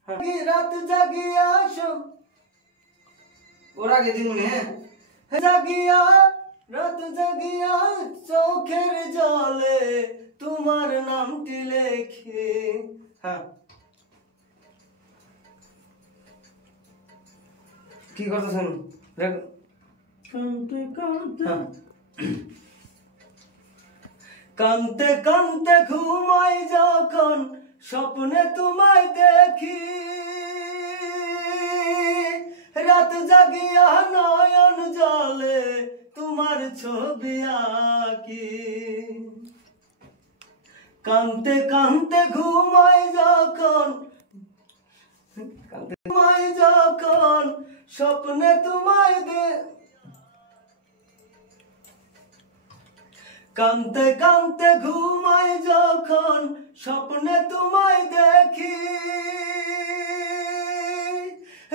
দেখি রাত জাগিয়া ওর আগে দিন জাগিয়া রাত জাগিয়া চোখের জলে তোমার নামটি লেখে। হ্যাঁ কি করতেছেন? কানতে কানতে ঘুমাই যখন স্বপ্নে তোমায় দেখি রাত জাগিয়া নয়ন জলে তোমার ছবি আঁকি। কানতে কানতে ঘুমাই যখন স্বপ্নে তোমায় কানতে কানতে ঘুমাই যখন স্বপ্নে তোমায় দেখি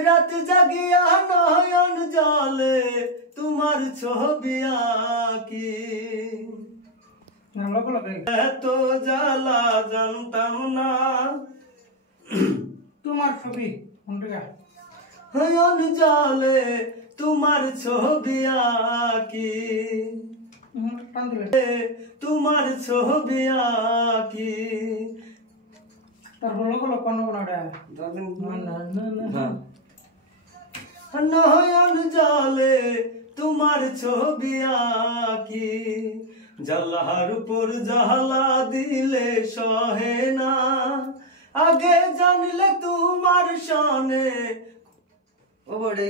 রাত জাগিয়া নয়ন জলে তোমার ছবি আঁকি। এত জ্বালা জানতাম না তোমার ছবি নয়ন জলে তোমার ছবি আঁকি। তোমার ছবি আঁকি নয়ন জলে তোমার ছবি আঁকি। জ্বালার উপর জ্বালা দিলে সহে না আগে জানলে তোমার সনে ও বড়ে